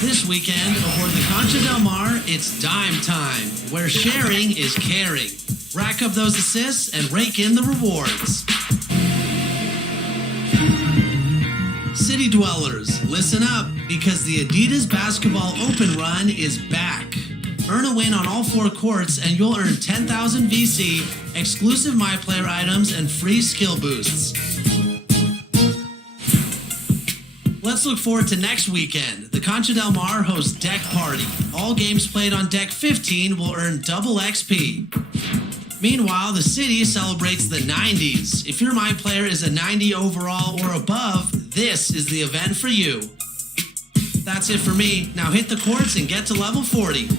This weekend, aboard the Concha Del Mar, it's dime time, where sharing is caring. Rack up those assists and rake in the rewards. City dwellers, listen up, because the Adidas Basketball Open Run is back. Earn a win on all 4 courts and you'll earn 10,000 VC, exclusive MyPlayer items, and free skill boosts. Let's look forward to next weekend. The Concha Del Mar hosts Deck Party. All games played on Deck 15 will earn double XP. Meanwhile, the city celebrates the 90s. If your MyPlayer is a 90 overall or above, this is the event for you. That's it for me. Now hit the courts and get to level 40.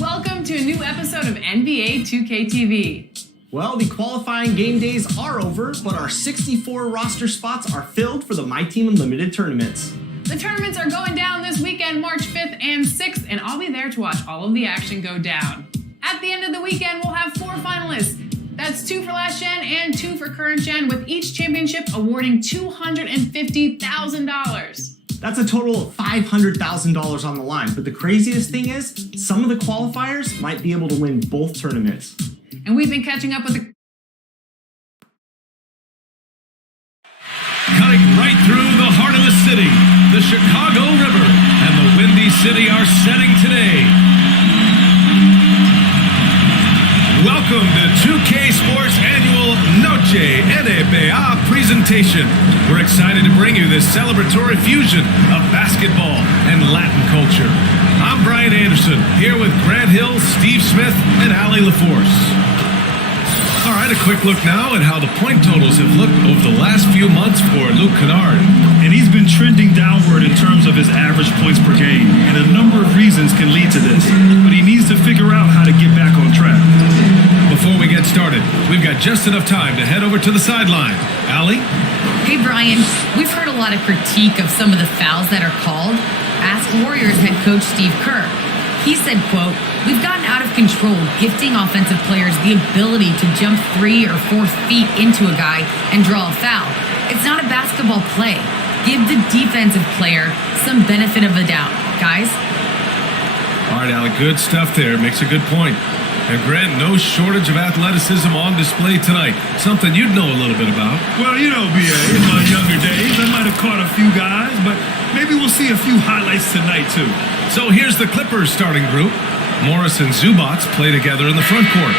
Welcome to a new episode of NBA 2K TV. Well, the qualifying game days are over, but our 64 roster spots are filled for the My Team Unlimited tournaments. The tournaments are going down this weekend, March 5th and 6th, and I'll be there to watch all of the action go down. At the end of the weekend, we'll have 4 finalists. That's 2 for last gen and 2 for current gen, with each championship awarding $250,000. That's a total of $500,000 on the line, but the craziest thing is, some of the qualifiers might be able to win both tournaments. And we've been catching up with the... Cutting right through the heart of the city, the Chicago River and the Windy City are setting today. Welcome to 2K Sports Annual Noche NBA presentation. We're excited to bring you this celebratory fusion of basketball and Latin culture. I'm Brian Anderson, here with Grant Hill, Steve Smith, and Allie LaForce. All right, a quick look now at how the point totals have looked over the last few months for Luke Kennard. And he's been trending downward in terms of his average points per game, and a number of reasons can lead to this. But he needs to figure out how to get back on track. Before we get started, we've got just enough time to head over to the sideline. Allie? Hey, Brian. We've heard a lot of critique of some of the fouls that are called. Ask Warriors head coach Steve Kerr. He said, quote, "We've gotten out of control, gifting offensive players the ability to jump 3 or 4 feet into a guy and draw a foul. It's not a basketball play. Give the defensive player some benefit of the doubt, guys." All right, Allie, good stuff there. Makes a good point. And Grant, no shortage of athleticism on display tonight. Something you'd know a little bit about. Well, you know, B.A., in my younger days, I might have caught a few guys, but maybe we'll see a few highlights tonight, too. So here's the Clippers starting group. Morris and Zubats play together in the front court.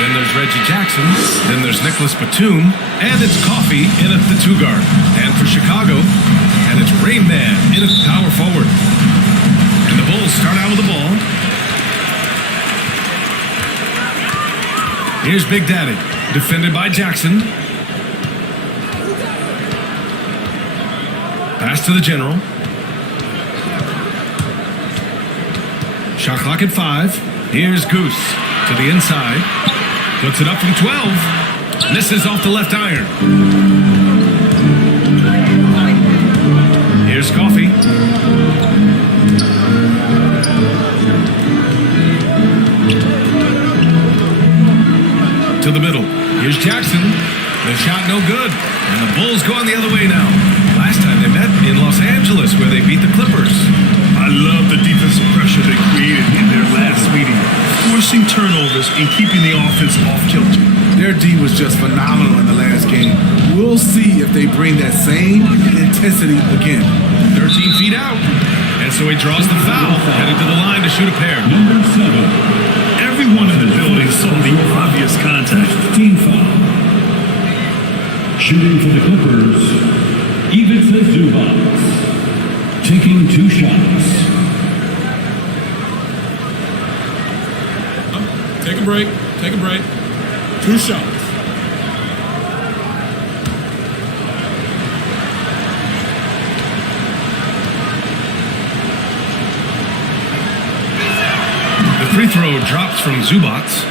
Then there's Reggie Jackson. Then there's Nicholas Batum. And it's Coffee in at the 2 guard. And for Chicago, and it's Rain Man in at the power forward. And the Bulls start out with the ball. Here's Big Daddy, defended by Jackson. Pass to the general. Shot clock at 5. Here's Goose to the inside. Puts it up from 12. Misses off the left iron. Here's Coffee. To the middle. Here's Jackson. The shot no good. And the Bulls going the other way now. Last time they met in Los Angeles where they beat the Clippers. I love the defensive pressure they created in their last meeting, forcing turnovers and keeping the offense off kilter. Their D was just phenomenal in the last game. We'll see if they bring that same intensity again. 13 feet out. And so he draws the foul, headed to the line to shoot a pair. Number 7. Everyone in the building saw the obvious contact. Team foul. Shooting for the Clippers, Ivica Zubac. Taking 2 shots. Take a break. Take a break. 2 shots. The free throw drops from Zubats.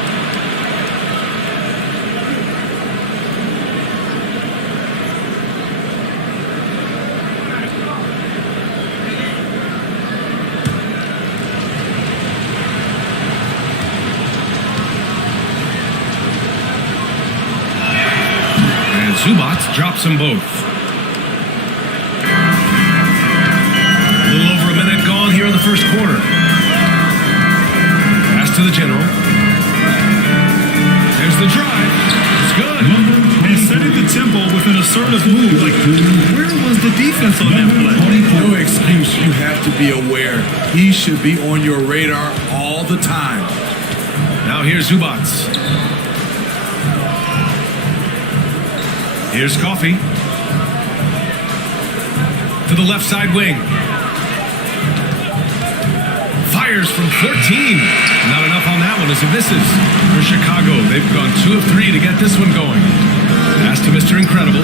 drops them both. A little over a minute gone here in the first quarter. Pass to the general. There's the drive. It's good. And setting the tempo with an assertive move. Like, where was the defense on that play? No excuse. You have to be aware. He should be on your radar all the time. Now here's Zubats. Here's Coffee. To the left side wing. Fires from 14. Not enough on that one as it misses. For Chicago, they've gone 2 of 3 to get this one going. Pass to Mr. Incredible.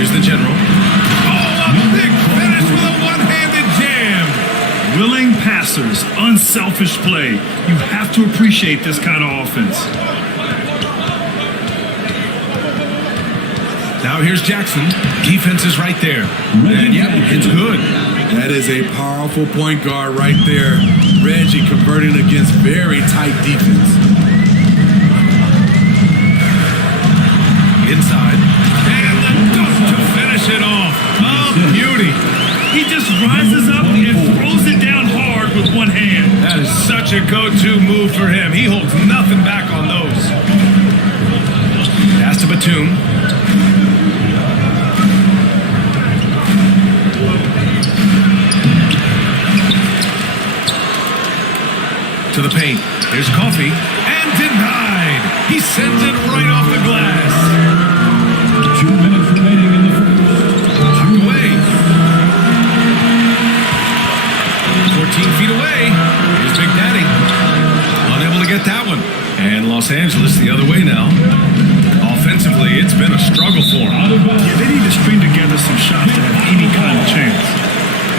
Here's the general. Oh, a big finish with a one-handed jam. Willing passers, unselfish play. You have to appreciate this kind of offense. Now here's Jackson. Defense is right there. And yep, it's good. That is a powerful point guard right there. Reggie converting against very tight defense. Inside. And the dunk to finish it off. Oh, beauty. He just rises up and throws it down hard with one hand. That is such a go-to move for him. He holds nothing back on those. Pass to Batum. To the paint. Here's Coffee. And denied. He sends it right off the glass. 2 minutes remaining in the first. Tucked away. 14 feet away. Here's Big Daddy. Unable to get that one. And Los Angeles the other way now. Offensively, it's been a struggle for them. Yeah, they need to string together some shots to have any kind of chance.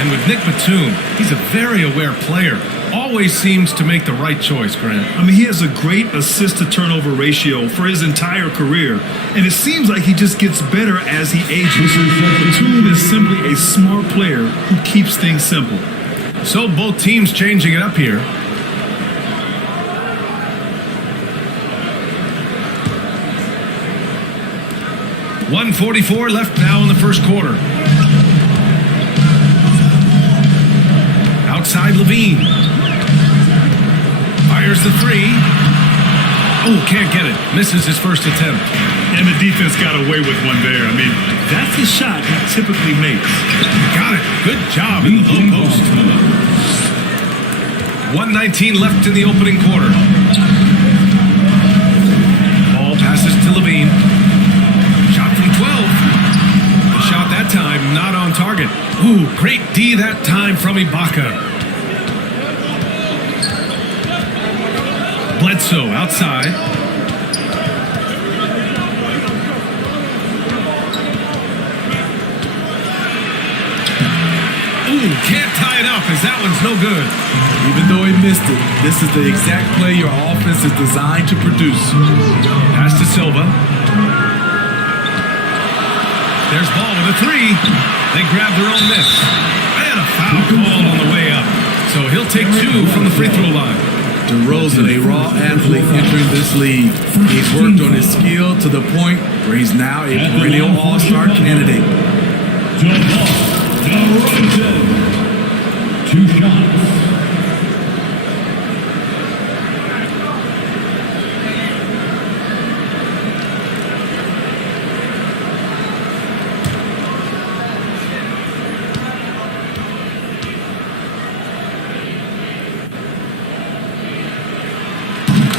And with Nick Batum, he's a very aware player. Always seems to make the right choice, Grant. I mean, he has a great assist-to-turnover ratio for his entire career, and it seems like he just gets better as he ages. Batum is simply a smart player who keeps things simple. So both teams changing it up here. .144 left now in the first quarter. Outside Levine. Fires the 3. Oh, can't get it. Misses his first attempt. And the defense got away with one there. I mean, that's a shot he typically makes. Got it. Good job in the low post. 1:19 left in the opening quarter. Ball passes to Levine. Shot from 12. The shot that time not on target. Ooh, great D that time from Ibaka. Bledsoe outside. Ooh, can't tie it up as that one's no good. Even though he missed it, this is the exact play your offense is designed to produce. Pass to Silva. There's ball with a 3. They grab their own miss. And a foul call on the way up. So he'll take 2 from the free throw line. DeRozan, a raw athlete entering this league. He's worked on his skill to the point where he's now a perennial all-star candidate. DeRozan. 2 shots.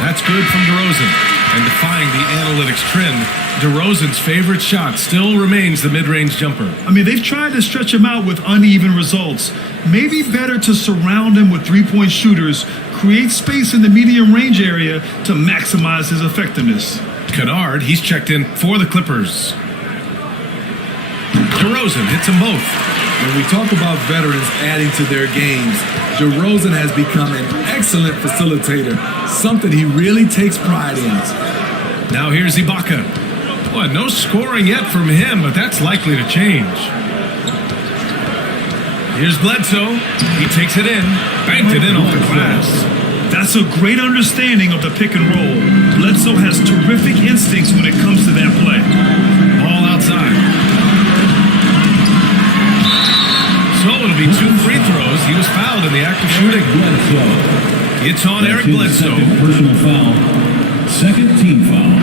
That's good from DeRozan. And defying the analytics trend, DeRozan's favorite shot still remains the mid-range jumper. I mean, they've tried to stretch him out with uneven results. Maybe better to surround him with three-point shooters, create space in the medium range area to maximize his effectiveness. Kennard, he's checked in for the Clippers. DeRozan hits them both. When we talk about veterans adding to their games, DeRozan has become an excellent facilitator, something he really takes pride in. Now here's Ibaka. Well, no scoring yet from him, but that's likely to change. Here's Bledsoe. He takes it in. Banked it in off the glass. That's a great understanding of the pick and roll. Bledsoe has terrific instincts when it comes to that play. Ball outside. So it'll be 2 free throws. He was fouled in the act of shooting. It's on Eric Bledsoe. Second personal foul. Second team foul.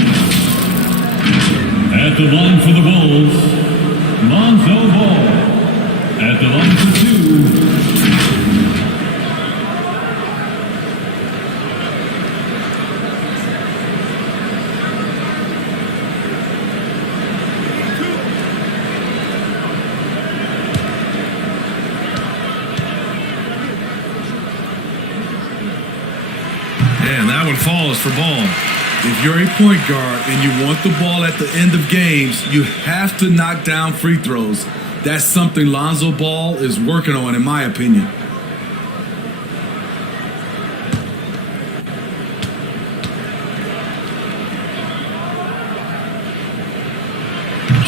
At the line for the Bulls, Lonzo Ball. At the line for 2. And that one falls for Ball. If you're a point guard and you want the ball at the end of games, you have to knock down free throws. That's something Lonzo Ball is working on, in my opinion.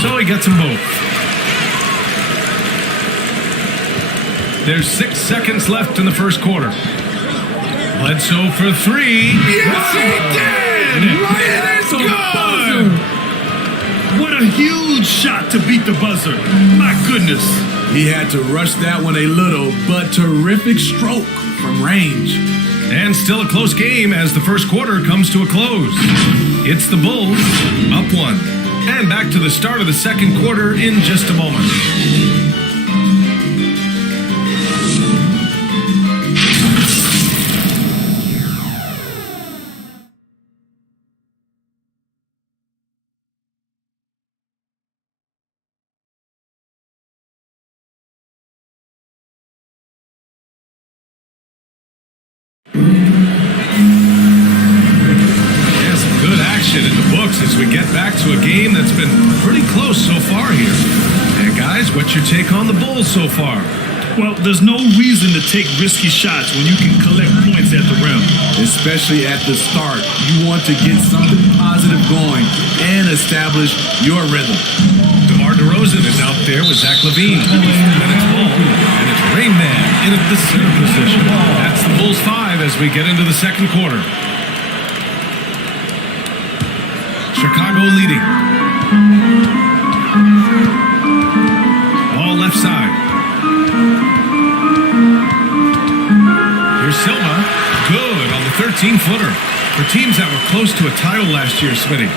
So he gets them both. There's 6 seconds left in the first quarter. Bledsoe for 3. Yes, he did! It is good! What a huge shot to beat the buzzer. My goodness. He had to rush that one a little, but terrific stroke from range. And still a close game as the first quarter comes to a close. It's the Bulls, up 1. And back to the start of the second quarter in just a moment. In the books as we get back to a game that's been pretty close so far here. And guys, what's your take on the Bulls so far? Well, there's no reason to take risky shots when you can collect points at the rim. Especially at the start. You want to get something positive going and establish your rhythm. DeMar DeRozan is out there with Zach LaVine. And it's Ball. And it's Rain Man in at the center position. That's the Bulls 5 as we get into the second quarter. Chicago leading. Ball left side. Here's Silva. Good on the 13-footer. For teams that were close to a title last year, Smitty,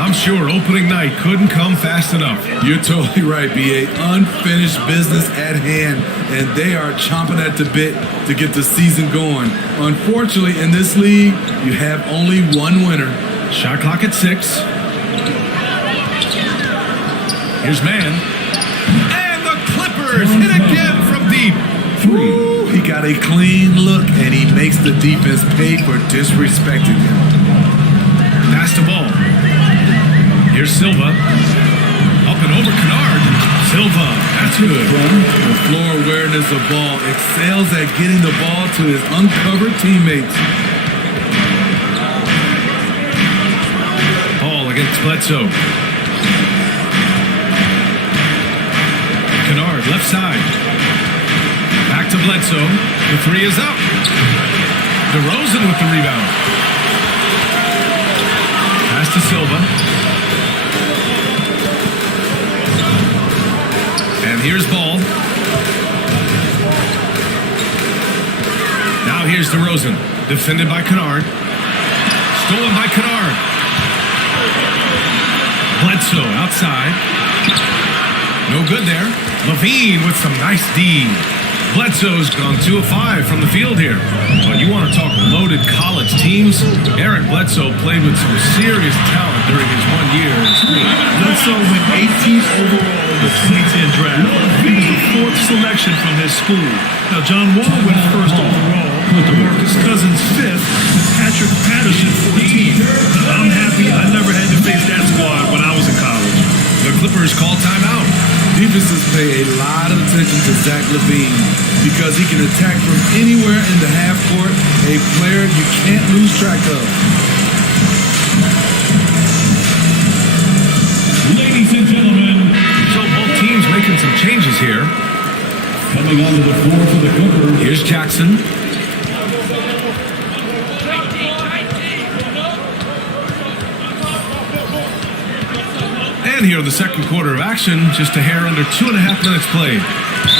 I'm sure opening night couldn't come fast enough. You're totally right, B.A. Unfinished business at hand, and they are chomping at the bit to get the season going. Unfortunately, in this league, you have only one winner. Shot clock at 6. Here's Man. And the Clippers hit again from deep. 3. He got a clean look, and he makes the defense pay for disrespecting him. Pass the ball. Here's Silva. Up and over Kennard. Silva. That's good. The floor awareness of Ball excels at getting the ball to his uncovered teammates. Ball against Bledsoe. Kennard, left side. Back to Bledsoe. The 3 is up. DeRozan with the rebound. Pass to Silva. And here's Ball. Now here's DeRozan. Defended by Kennard. Stolen by Kennard. Bledsoe outside. No good there. LaVine with some nice D. Bledsoe's gone 2 of 5 from the field here. But you want to talk loaded college teams? Eric Bledsoe played with some serious talent during his 1 year in school. Bledsoe went 18th overall in the 2010 draft. He was the 4th selection from his school. Now, John Wall went 1st overall, DeMarcus Cousins 5th, Patrick Patterson 14th. I'm happy I never had to face that squad when I was in college. The Clippers call timeout. Defenses pay a lot of attention to Zach LaVine because he can attack from anywhere in the half court, a player you can't lose track of. Ladies and gentlemen, So both teams making some changes here. coming onto the floor for the Clippers, Here's Jackson. again here in the second quarter of action. Just a hair under 2.5 minutes played.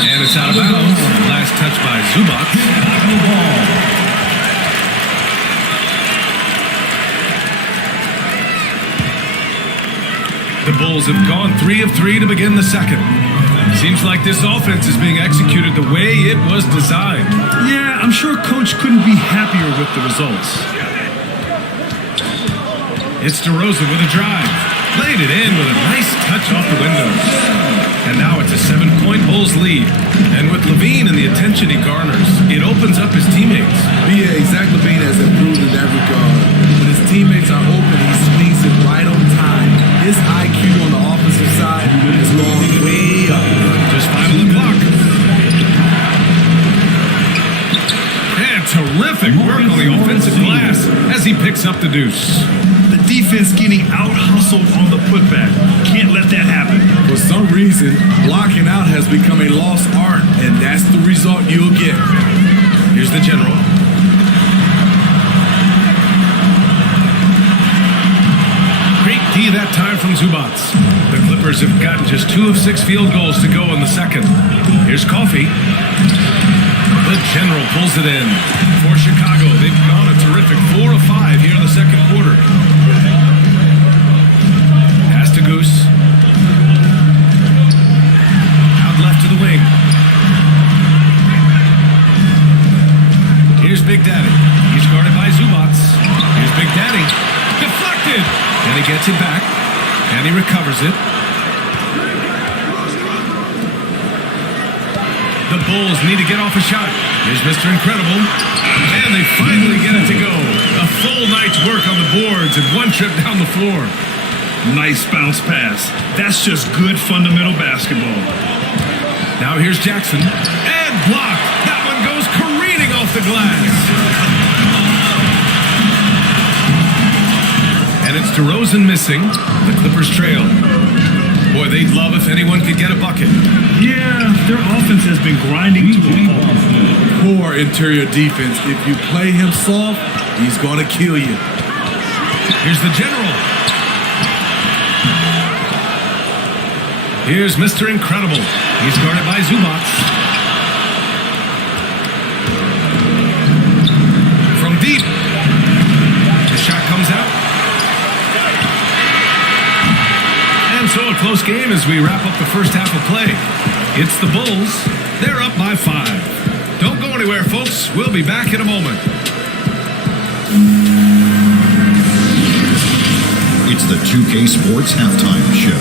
And it's out of bounds. Last touch by Zubac. Chicago ball. The Bulls have gone 3 of 3 to begin the second. Seems like this offense is being executed the way it was designed. Yeah, I'm sure Coach couldn't be happier with the results. It's DeRozan with a drive. Laid it in with a nice touch off the windows. And now it's a 7-point Bulls lead. And with Levine and the attention he garners, it opens up his teammates. Zach Levine has improved in that regard. When his teammates are open, he swings it right on time. His IQ on the offensive side is going way up. Just 5 on the clock. And terrific work on the offensive glass as he picks up the deuce. The defense getting out-hustled on the putback. Can't let that happen. For some reason, blocking out has become a lost art, and that's the result you'll get. Here's the general. Great D that time from Zubac. The Clippers have gotten just 2 of 6 field goals to go in the second. Here's Coffey. The general pulls it in. For Chicago, they've gone a terrific 4 of 5 here in the second quarter. Pass to Goose. Out left to the wing. Here's Big Daddy. He's guarded by Zubac. Here's Big Daddy. Deflected. And he gets it back. And he recovers it. The Bulls need to get off a shot. Here's Mr. Incredible. And they finally get it to go. A full night's work on the boards and 1 trip down the floor. Nice bounce pass. That's just good fundamental basketball. Now here's Jackson. And blocked. That one goes careening off the glass. And it's DeRozan missing. The Clippers trail. Boy, they'd love if anyone could get a bucket. Yeah, their offense has been grinding to a halt. Poor interior defense. If you play him soft, he's going to kill you. Here's the general. Here's Mr. Incredible. He's guarded by Zubac. From deep. The shot comes out. And so a close game as we wrap up the first half of play. It's the Bulls. They're up by 5. Don't go anywhere, folks. We'll be back in a moment. It's the 2K Sports Halftime Show.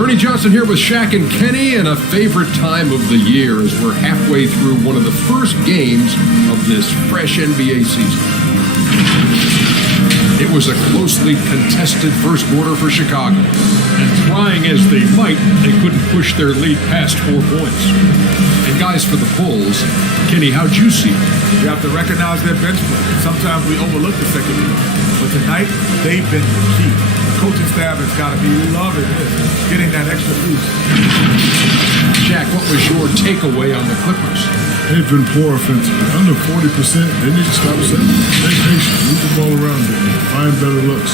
Ernie Johnson here with Shaq and Kenny, and a favorite time of the year as we're halfway through one of the first games of this fresh NBA season. It was a closely contested first quarter for Chicago. And trying as they might, they couldn't push their lead past 4 points. And guys, for the Bulls, Kenny, how'd you see it? You have to recognize their bench play. Sometimes we overlook the second unit. But tonight, they've been the key. The coaching staff has got to be loving this, getting that extra boost. Jack, what was your takeaway on the Clippers? They've been poor offensively. Under 40%. They need to stop setting. Stay patient. Move the ball around it. Find better looks.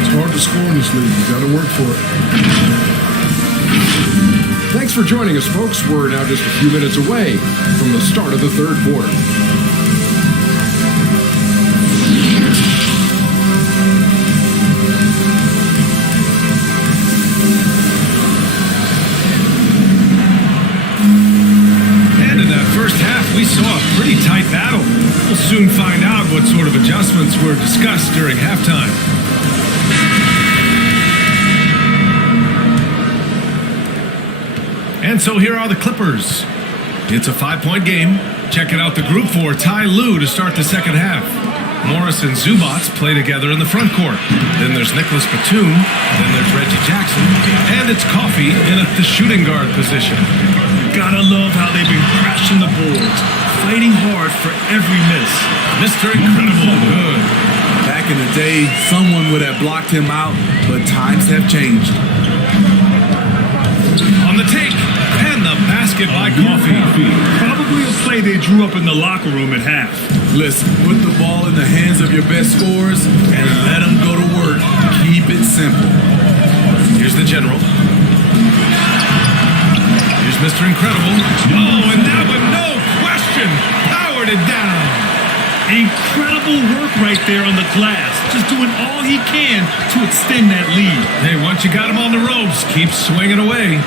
It's hard to score in this league. You got to work for it. Thanks for joining us, folks. We're now just a few minutes away from the start of the third quarter. We saw a pretty tight battle. We'll soon find out what sort of adjustments were discussed during halftime. And so here are the Clippers. It's a 5-point game. Checking out the group for Ty Lue to start the second half. Morris and Zubac play together in the front court. Then there's Nicholas Batum. Then there's Reggie Jackson. And it's Coffey in the shooting guard position. Gotta love how they've been crashing the boards, fighting hard for every miss. Mr. Incredible, good. Back in the day, someone would have blocked him out, but times have changed. On the take, and the basket by Coffey. Probably a play they drew up in the locker room at half. Listen, put the ball in the hands of your best scorers and let them go to work. Keep it simple. Here's the general. Here's Mr. Incredible. Oh, and that one, no question, powered it down. Incredible work right there on the glass. Just doing all he can to extend that lead. Hey, once you got him on the ropes, keep swinging away.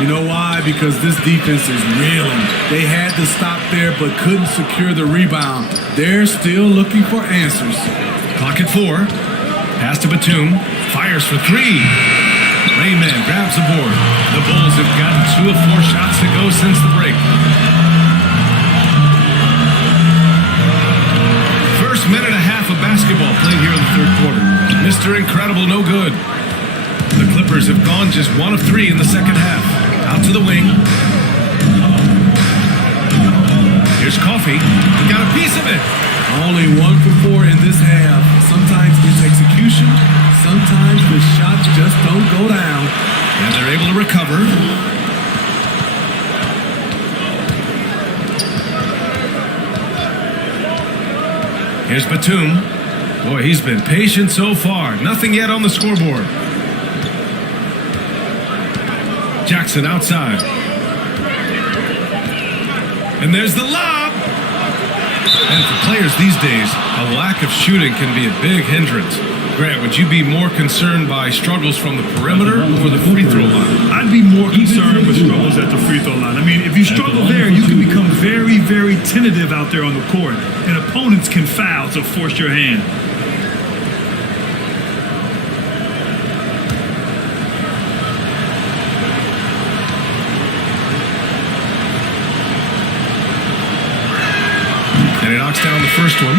You know why? Because this defense is reeling. They had to stop there but couldn't secure the rebound. They're still looking for answers. Clock at 4. Pass to Batum. Fires for 3. Rayman grabs the board. The Bulls have gotten 2 of 4 shots to go since the break. First minute and a half of basketball played here in the third quarter. Mr. Incredible, no good. The Clippers have gone just 1 of 3 in the second half. Out to the wing. Here's Coffee. He got a piece of it. Only 1 for 4 in this half. Sometimes it's execution. Sometimes the shots just don't go down. And they're able to recover. Here's Batum. Boy, he's been patient so far. Nothing yet on the scoreboard. Jackson outside. And there's the lob. And for players these days, a lack of shooting can be a big hindrance. Grant, would you be more concerned by struggles from the perimeter or the free throw line? I'd be more concerned with struggles at the free throw line. I mean, if you struggle there, you can become very, very tentative out there on the court, and opponents can foul to force your hand. And he knocks down the first one.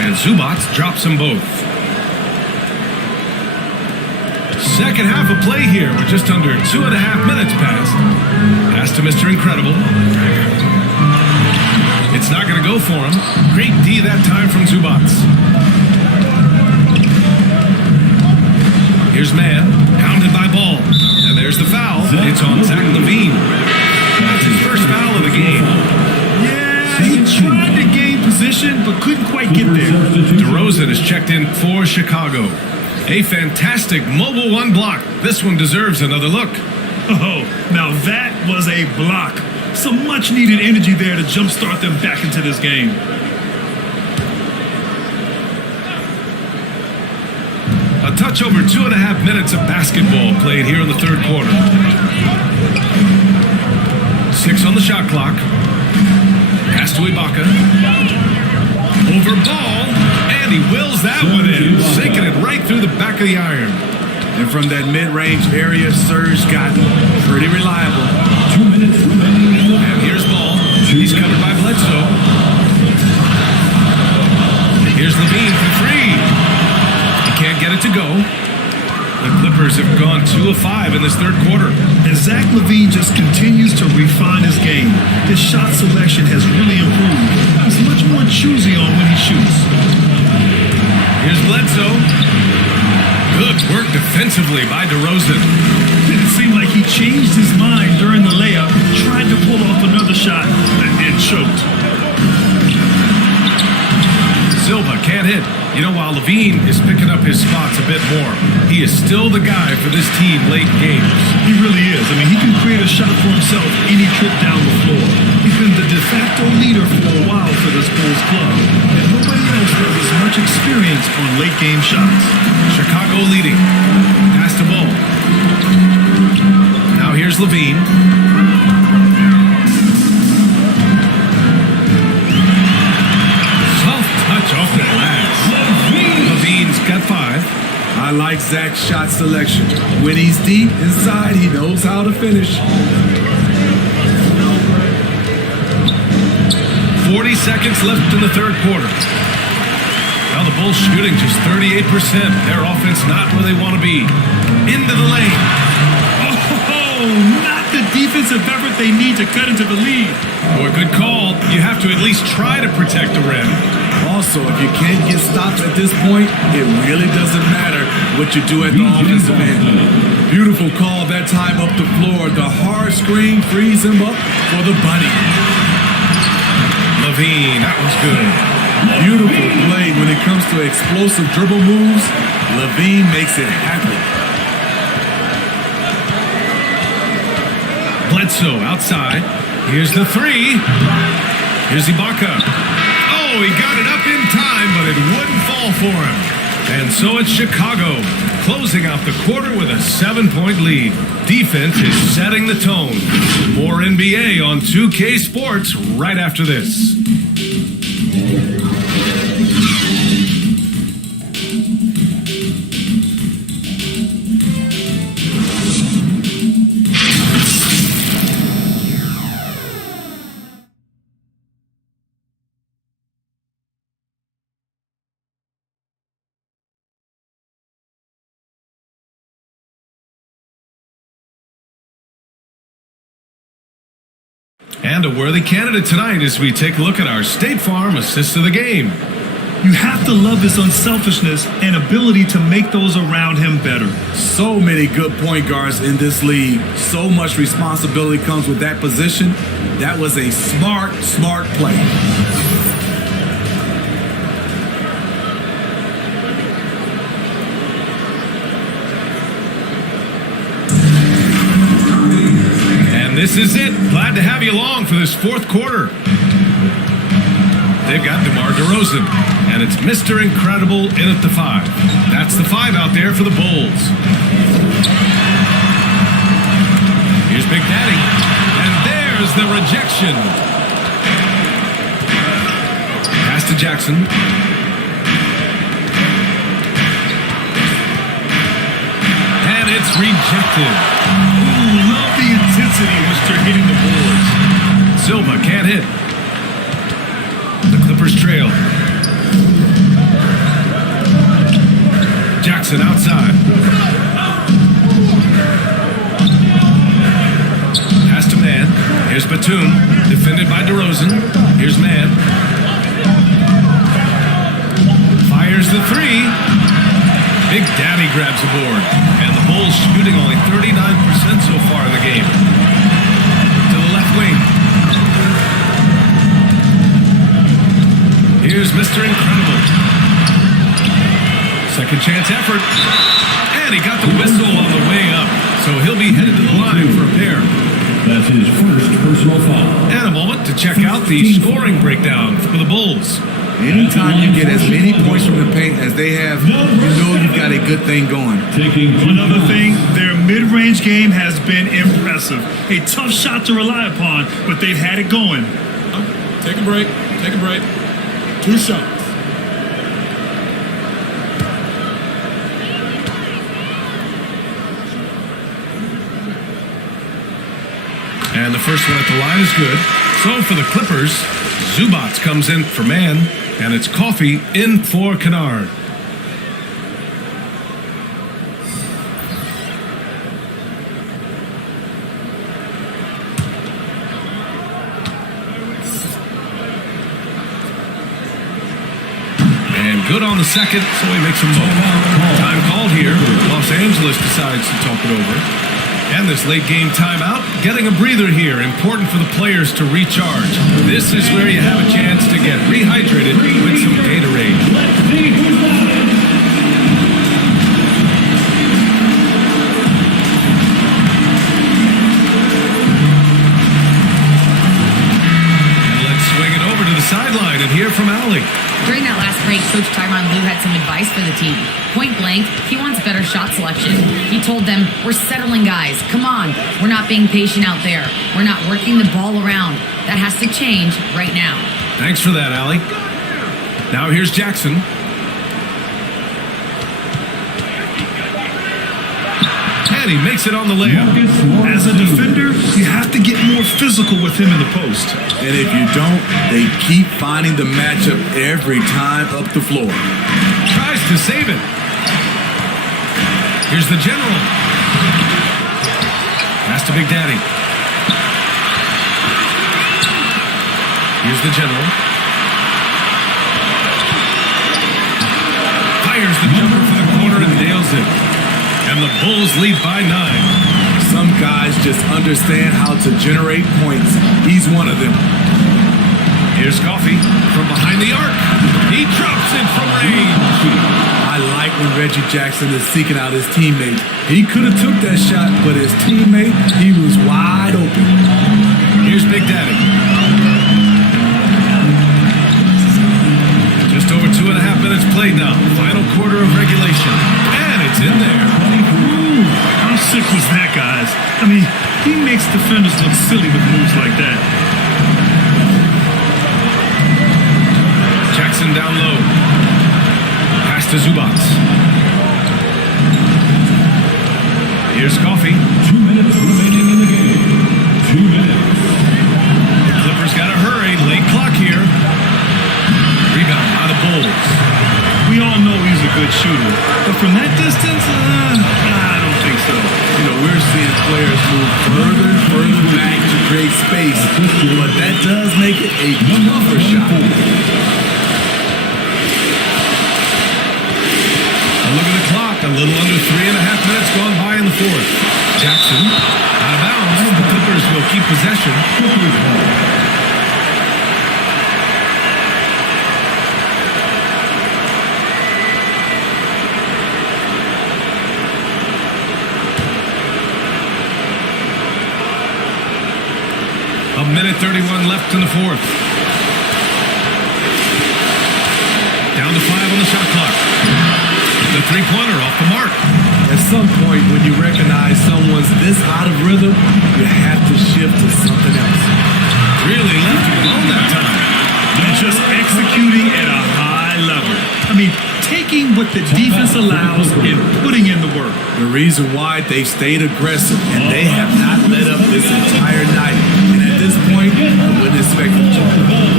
And Zubac drops them both. Second half of play here with just under 2.5 minutes passed. Pass to Mr. Incredible. It's not going to go for him. Great D that time from Zubac. Here's Mann, pounded by Ball. And there's the foul. It's on Zach LaVine. That's his first foul of the game. Yeah, he tried to gain position, but couldn't quite get there. DeRozan is checked in for Chicago. A fantastic mobile 1 block. This one deserves another look. Oh, now that was a block. Some much needed energy there to jumpstart them back into this game. A touch over 2.5 minutes of basketball played here in the third quarter. 6 on the shot clock. Pass to Ibaka. Over Ball. And he wills that one in, sinking it right through the back of the iron. And from that mid-range area, Serge got pretty reliable. 2 minutes remaining. And here's Ball. He's covered by Bledsoe. Here's LaVine for 3. He can't get it to go. The Clippers have gone 2 of 5 in this third quarter. And Zach LaVine just continues to refine his game. His shot selection has really improved. He's much more choosy on when he shoots. Here's Bledsoe. Good work defensively by DeRozan. It seemed like he changed his mind during the layup, tried to pull off another shot, and choked. Silva can't hit. You know, while LaVine is picking up his spots a bit more, he is still the guy for this team late in games. He really is. I mean, he can create a shot for himself any trip down the floor. He's been the de facto leader for a while for this Bulls club. And nobody else has as much experience on late game shots. Chicago leading. Pass to Ball. Now here's LaVine. Soft touch off the glass. LaVine's got 5. I like Zach's shot selection. When he's deep inside, he knows how to finish. 40 seconds left in the third quarter. Now the Bulls shooting just 38%. Their offense not where they want to be. Into the lane. Oh, not the defensive effort they need to cut into the lead. Boy, good call. You have to at least try to protect the rim. Also, if you can't get stops at this point, it really doesn't matter what you do at the offensive end. Beautiful call that time up the floor. The hard screen frees him up for the bunny. Levine, that was good. Beautiful play when it comes to explosive dribble moves. Levine makes it happen. Bledsoe outside. Here's the three. Here's Ibaka. Oh, he got it up in time, but it wouldn't fall for him. And so it's Chicago, closing out the quarter with a 7-point lead. Defense is setting the tone. More NBA on 2K Sports right after this. And a worthy candidate tonight as we take a look at our State Farm assist of the game. You have to love his unselfishness and ability to make those around him better. So many good point guards in this league. So much responsibility comes with that position. That was a smart play. This is it. Glad to have you along for this fourth quarter. They've got DeMar DeRozan, and it's Mr. Incredible in at the 5. That's the 5 out there for the Bulls. Here's Big Daddy, and there's the rejection. Pass to Jackson. And it's rejected. Love the intensity in which they're hitting the boards. Silva can't hit. The Clippers trail. Jackson outside. Pass to Man. Here's Batum, defended by DeRozan. Here's Man. Fires the 3. Big Daddy grabs the board. And the Bulls shooting only 39% so far in the game. To the left wing. Here's Mr. Incredible. Second chance effort. And he got the whistle on the way up. So he'll be headed to the line for a pair. That's his first personal foul. And a moment to check out the scoring breakdown for the Bulls. Anytime you get as many points from the paint as they have, you know you've got a good thing going. Another thing, their mid-range game has been impressive. A tough shot to rely upon, but they've had it going. Take a break. Take a break. 2 shots. And the first one at the line is good. So for the Clippers, Zubats comes in for Man, and it's Coffee in for Kennard. And good on the second, so he makes a move. Time called here. Los Angeles decides to talk it over. And this late game timeout, getting a breather here, important for the players to recharge. This is where you have a chance to get rehydrated with some Gatorade. Let's see who's got it. And let's swing it over to the sideline and hear from Allie. During that last break, Coach Tyronn Lue had some advice for the team. Point blank, he wants better shot selection. He told them, we're settling guys. Come on. We're not being patient out there. We're not working the ball around. That has to change right now. Thanks for that, Allie. Now here's Jackson. And he makes it on the layup. As a defender, you have to get more physical with him in the post. And if you don't, they keep finding the matchup every time up the floor. Tries to save it. Here's the general. Pass to Big Daddy. Here's the general. Fires the jumper for the corner and nails it. And the Bulls lead by 9. Some guys just understand how to generate points. He's one of them. Here's Coffey from behind the arc. He drops it from range. I like when Reggie Jackson is seeking out his teammate. He could have took that shot, but his teammate, he was wide open. Here's Big Daddy. Just over 2.5 minutes played now. Final quarter of regulation. And it's in there. Ooh, how sick was that, guys? I mean, he makes defenders look silly with moves like that. Jackson down low. Pass to Zubac. Here's Coffey. 2 minutes remaining in the game. 2 minutes. The Clippers got to hurry. Late clock here. Rebound by the Bulls. We all know he's a good shooter, but from that distance, I don't think so. You know, we're seeing players move further and further back to create space, but that does make it a tougher shot. Look at the clock. A little under 3.5 minutes gone by in the fourth. Jackson out of bounds. The Clippers will keep possession. A minute 31 left in the fourth. Down to 5 on the shot clock. The three-pointer off the mark. At some point, when you recognize someone's this out of rhythm, you have to shift to something else. Really left him alone that time. And just executing at a high level. I mean, taking what the defense allows and putting in the work. The reason why they stayed aggressive and they have not let up this entire night. And at this point, I wouldn't expect them to.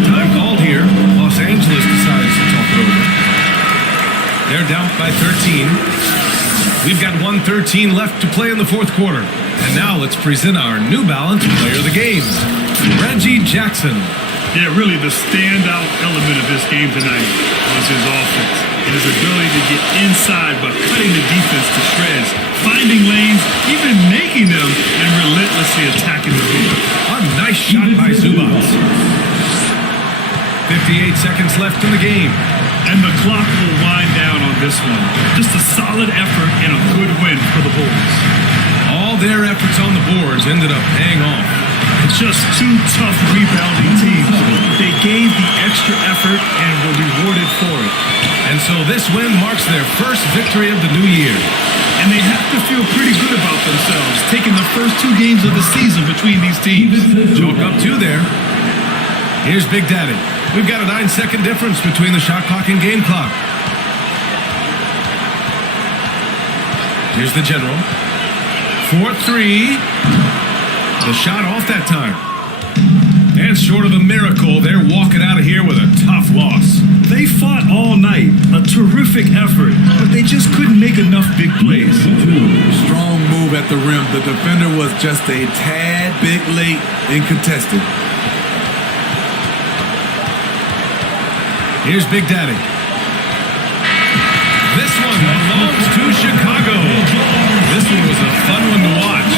Time called here. Los Angeles decides to talk it over. They're down by 13. We've got 1:13 left to play in the fourth quarter. And now let's present our New Balance player of the game, Reggie Jackson. Yeah, really the standout element of this game tonight was his offense and his ability to get inside by cutting the defense to shreds, finding lanes, even making them, and relentlessly attacking the hoop. A nice shot by Zubac. 58 seconds left in the game. And the clock will wind down on this one. Just a solid effort and a good win for the Bulls. All their efforts on the boards ended up paying off. It's just two tough rebounding teams. They gave the extra effort and were rewarded for it. And so this win marks their first victory of the new year. And they have to feel pretty good about themselves, taking the first 2 games of the season between these teams. Chalk up 2 there. Here's Big Daddy. We've got a 9-second difference between the shot clock and game clock. Here's the general. 4-3. The shot off that time. And short of a miracle, they're walking out of here with a tough loss. They fought all night. A terrific effort, but they just couldn't make enough big plays. Strong move at the rim. The defender was just a tad bit late in contesting. Here's Big Daddy. This one belongs to Chicago. This one was a fun one to watch.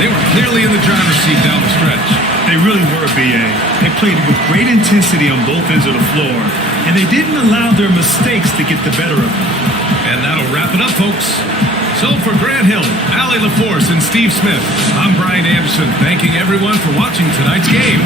They were clearly in the driver's seat down the stretch. They really were, B.A. They played with great intensity on both ends of the floor, and they didn't allow their mistakes to get the better of them. And that'll wrap it up, folks. So for Grant Hill, Allie LaForce, and Steve Smith, I'm Brian Anderson, thanking everyone for watching tonight's game.